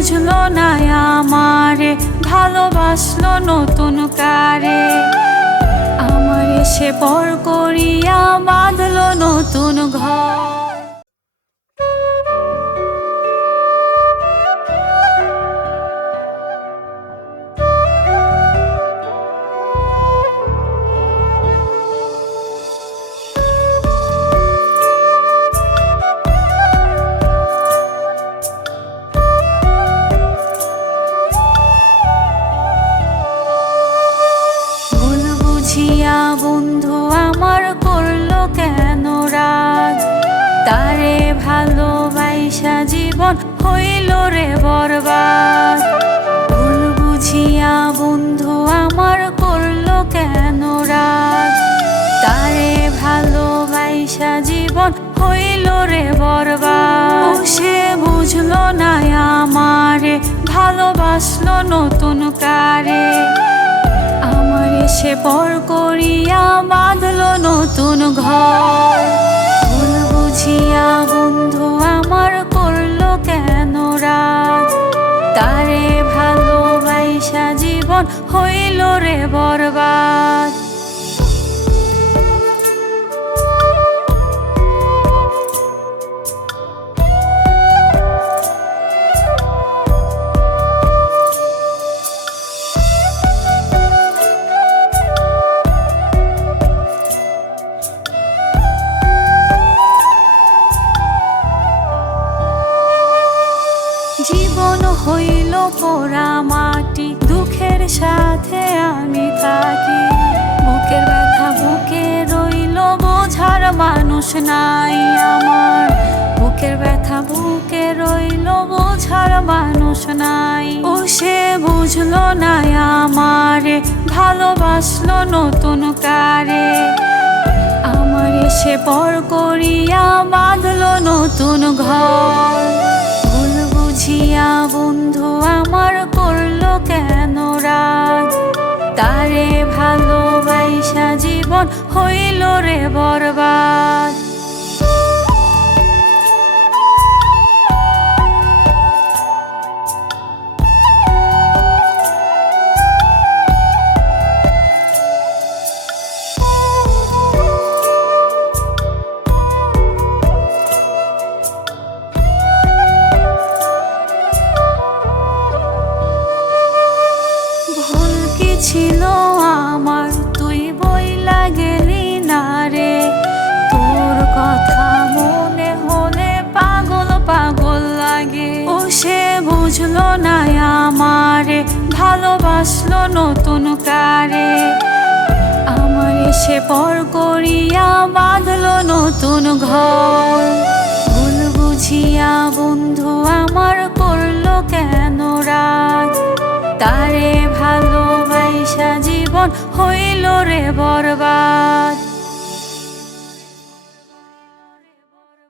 বুঝলো না আমারে, ভালোবাসলো নতুন কারে। আমারে সে পর করিয়া বাঁধলো নতুন ঘর। বন্ধু আমার করলো কেন রাগ, তারে ভালোবাসা জীবন হইল রে বরবাদ। ভুল বুঝিয়া বন্ধু আমার করলো কেন রাগ, তারে ভালোবাসা জীবন হইল রে বরবাদ। সে বুঝলো না আমারে, ভালোবাসলো নতুন কারে। আমারে সে পর করিয়া বাঁধলো নতুন ঘর। ভুল বুঝিয়া বন্ধু আমার করলো কেন রাগ, তারে ভালোবাসা জীবন হইল রে বরবাদ। জীবন হইল পোড়া মাটি, দুঃখের সাথে আমি থাকি। বুকের ব্যথা বুকে রইল, বোঝার মানুষ নাই আমার। বুকের ব্যথা বুকে রইল, বোঝার মানুষ নাই। ও সে বুঝলো না আমারে, ভালোবাসলো নতুন কারে। আমারে সে পর করিয়া বাঁধলো নতুন ঘর। বুঝিয়া বন্ধু আমার করলো কেন রাগ, তারে ভালোবাসা জীবন হইল রে বরবাদ। ছিল আমার, তুই বইলা গেলি না রে। তোর কথা মনে হলে পাগল পাগল লাগে। ও সে বুঝলো না আমারে, ভালোবাসলো নতুন কারে। আমারে সে পর করিয়া বাঁধলো নতুন ঘর। ভুল বুঝিয়া বন্ধু আমার করলো কেন রাগ, তারে ভালোবাসা জীবন হইল রে বরবাদ।